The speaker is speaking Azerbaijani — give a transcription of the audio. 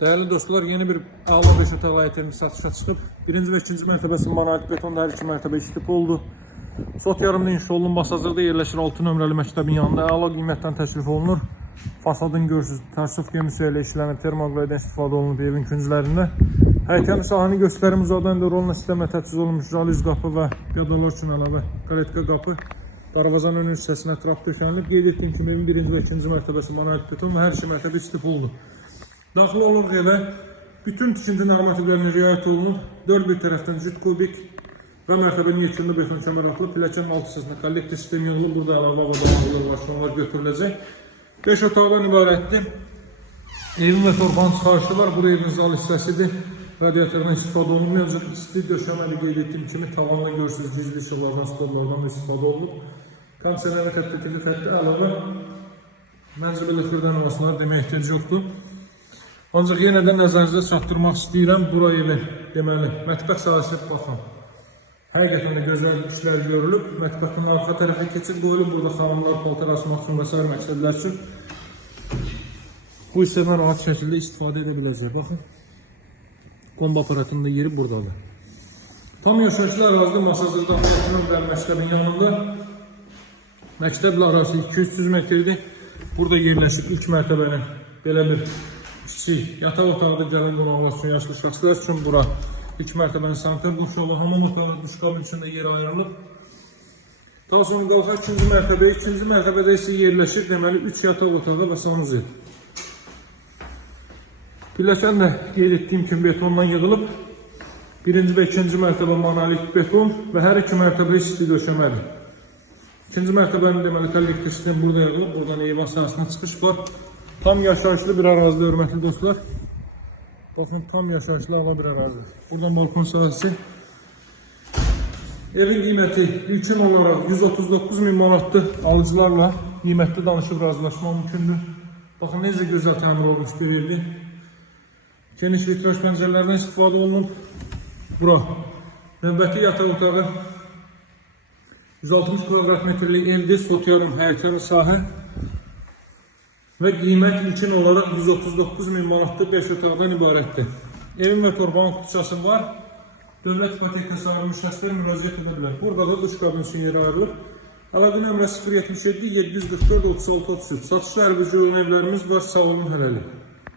Değerli dostlar, yeni bir ağla 5 otaqlı ayetimiz satışa çıxıb. Birinci ve ikinci mərtəbəsi monolit betonda, hər iki mərtəbə işlip oldu. Sot yarımda inşa olunun Basazırda yerləşir 6 nömrəli məktəbin yanında. Əla qiymətdən təklif olunur. Fasadın görürsünüz, tərsuf gemisi ilə işlənib, termoqlaydan istifadə olunub evin künclərində. Həyətyanı sahəni göstərim uzadan da roluna sistemə təchiz olunmuş raliz qapı və piyadalar üçün əlavə karetka qapı. Darvazanın ön hissəsinə trap döşənilib. Qeyd etdiyim kimi evin birinci və ikinci mərtəbəsi monolit beton və hər iki mərtəbə işlip oldu. Daxil olur evə bütün tikinti normativlərinə riayət olunub. 4 bir tərəfdən cüt kubik və mərtəbənin yekunda beton kəmər atılıb. Pilləkənin alt hissəsinə kollektor sistemi yolunub. Burada əlavə avadanlıqlar var, şonlar götürüləcək. 5 otaqdan ibarətdir. Evin və torbanın çıxarışı var. Bu evin zal hissəsidir. Radiatordan istifadə olunmayacaq. İsti döşəməli qeyd etdiyim kimi tavandan görürsünüz, gizli işıqlardan, stollardan istifadə olunub. Kondisioner xəttəki xəttə əlavə mənzilə xırdan havasına demək ehtiyac yoxdur. Ancaq yenə də nəzərinizə çatdırmaq istəyirəm. Bura evi, deməli, mətbəx sahəsinə baxın. Həqiqətən də gözəl işlər görülüb. Mətbəxin arxa tərəfə keçid qoyulub. Burada xanımlar paltar asmaq üçün və s. məqsədlər üçün bu hissədən rahat şəkildə istifadə edə biləcək. Baxın, kombi aparatının da yeri buradadır. Tam yaşayışlı ərazidə Masazırda və məktəbin yanında. Məktəblə arası 200 metrdir. Burada yerləşib ilk mərtəbənin belə bir kiçik yataq otağında gələn qonaqlar üçün, yaşlı şəxslər üçün bura ilk mərtəbənin sanitar qurşağı, hamam otağı, duş kabin üçün də yer ayrılıb. Daha sonra qalxaq ikinci mərtəbəyə. İkinci mərtəbədə isə yerləşir deməli 3 yataq otağı və sanuzel. Pilləkən də qeyd etdiyim kimi betondan yığılıb. Birinci və ikinci mərtəbə monolit beton və hər iki mərtəbə isti döşəmədir. İkinci mərtəbənin deməli kollektor sistemi burada yığılıb. Buradan eyvan sahəsinə çıxış var. Tam yaşayışlı bir ərazidə, hörmətli dostlar. Baxın, tam yaşayışlı ala bir ərazidir. Buradan balkon sahəsi. Evin qiyməti ilkin olaraq 139 min manatdır. Alıcılarla qiymətli danışıb razılaşma mümkündür. Baxın, necə gözəl təmir olmuş bir evdir. Geniş vitraj pəncərələrdən istifadə olunub. Bura növbəti yataq otağı 160 kvadrat metrlik evdir. Sot yarım həyətyanı sahə. Və qiymət ilkin olaraq 139 min manatdır, 5 otaqdan ibarətdir. Evin və torbanın kutuçası var. Dövlət ipotekası alınmış şəxslər müraciət edə bilər. Burada da duş kabin üçün yeri ayrılıb. Əlaqə nömrəsi 077 744 36 33. Satışda əlbəttə olan evlərimiz var. Sağ olun, hələlik.